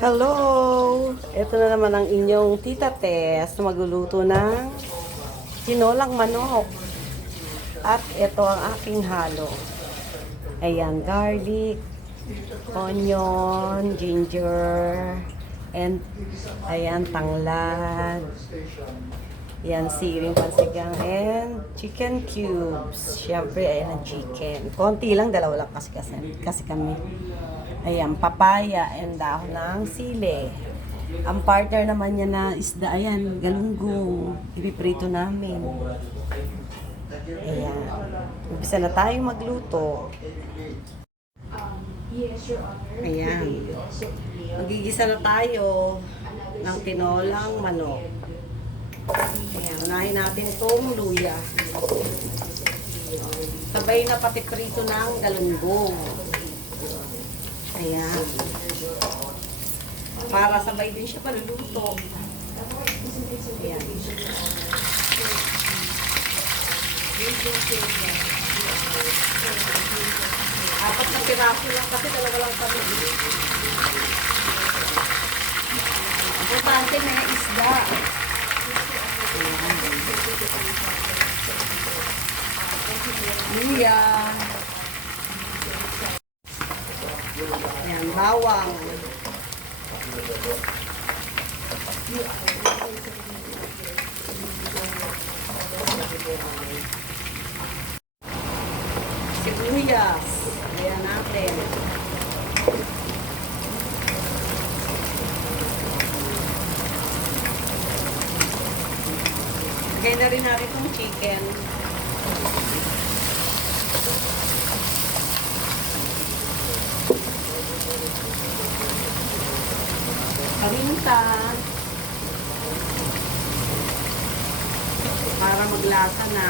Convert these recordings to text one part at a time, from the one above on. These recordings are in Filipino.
Hello! Ito na naman ang inyong Tita Tess na magluluto ng tinolang manok. At ito ang aking halo. Ayan, garlic, onion, ginger, and ayan, tanglad. Ayan, siling pansigang and chicken cubes. Siyempre, ayan ang chicken. Konti lang, dalawa lang kasi kami. Ayan, papaya and dahon ng sili. Ang partner naman niya na isda, ayan, galunggong. Ipiprito namin. Ayan. Umpisa na tayong magluto. Ayan. Magigisa na tayo ng tinolang manok. Ayan, unahin natin itong luya. Sabay na pati prito ng galunggong. Ayan. Para sabay din siya paluluto. Ayan. Apat na piraso lang kasi dalawa lang kami. Importante may isda. Luya. Ayan, bawang. Sibuyas. Ayan natin. Lagay na rin natin itong chicken. Paminta. Para maglasa na.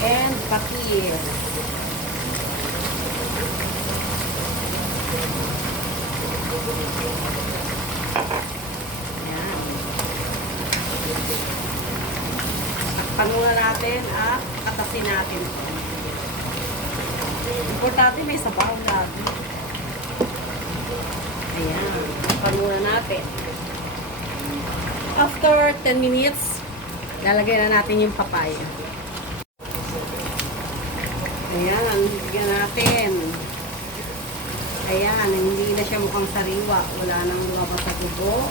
And patis. Ayan. Takpan muna natin at katasin natin. Importante may sabaw lagi. Ayan. Takpan muna natin. After 10 minutes, lalagay na natin yung papaya. Ayan, bigyan natin. Ayan, hindi na siya mukhang sariwa. Wala nang lumabas sa tubo.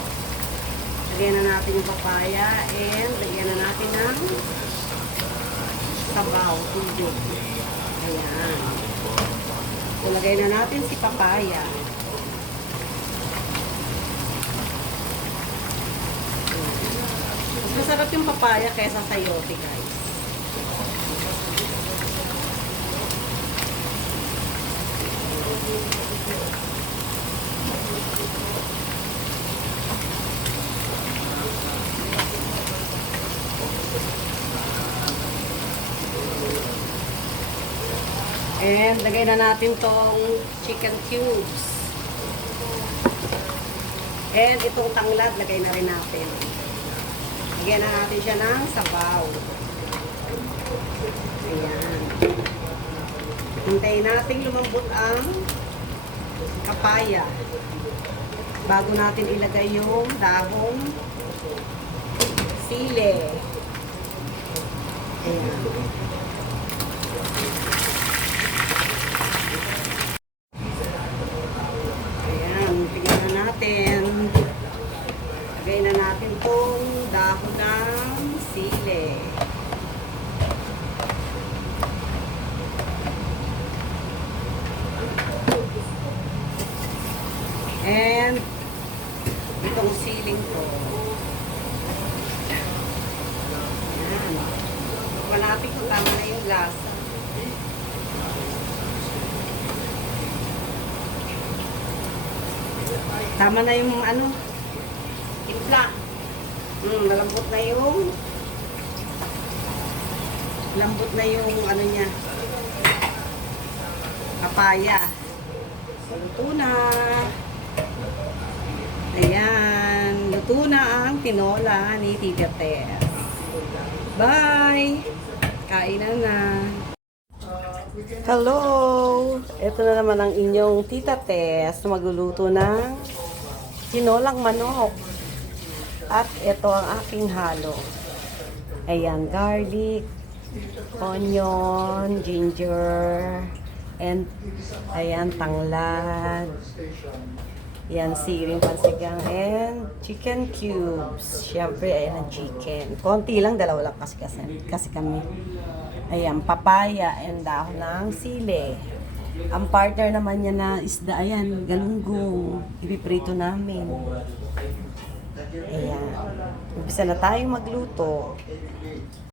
Lagyan na natin yung papaya and lagyan na natin ng sabaw, tubig. Ayan. Ilagay na natin si papaya. Mas masarap yung papaya kaysa sayote, guys. And lagay na natin tong chicken cubes. And itong tanglad, lagay na rin natin. Lagyan na natin siya ng sabaw. Ayan. Hintayin natin lumambot ang papaya. Bago natin ilagay yung dahong sili. Ayan. Lagay na natin itong dahon ng sili. And itong siling to. Ayan. Malapit kung tama na yung lasa. Tama na yung ano, impla. Malambot na yung ano niya, papaya. Luto na. Ayan, luto na ang tinola ni Tita Tess. Bye! Kainan na. Hello! Ito na naman ang inyong Tita Tess na magluluto ng tinolang manok. At ito ang aking halo. Ayan, garlic, onion, ginger, and ayan, tanglad. Ayan, siring pansigang and chicken cubes. Siyempre, ayan ang chicken. Konti lang, dalawa lang kasi kami. Ayan, papaya and dahon ng sili. Ang partner naman niya na isda, ayan, galunggong. Ipiprito namin. Ayan. Umpisa na tayong magluto.